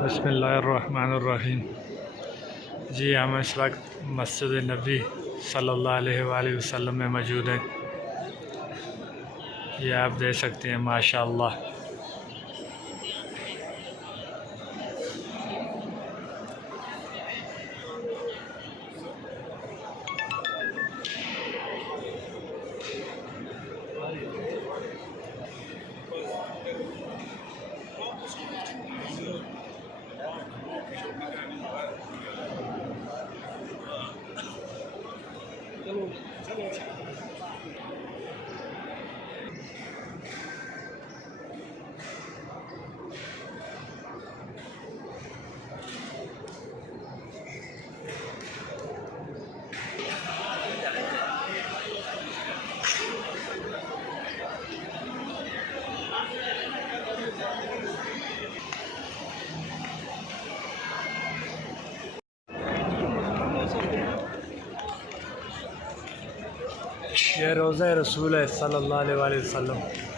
बिस्मिल्लाहिर्रहमानिर्रहीम। जी हम इस वक्त मस्जिद नबी सल्लल्लाहु अलैहि वसल्लम में मौजूद हैं। ये आप देख सकते हैं माशाअल्लाह। ये रोज़ा रसूल है सल्लल्लाहु अलैहि वसल्लम।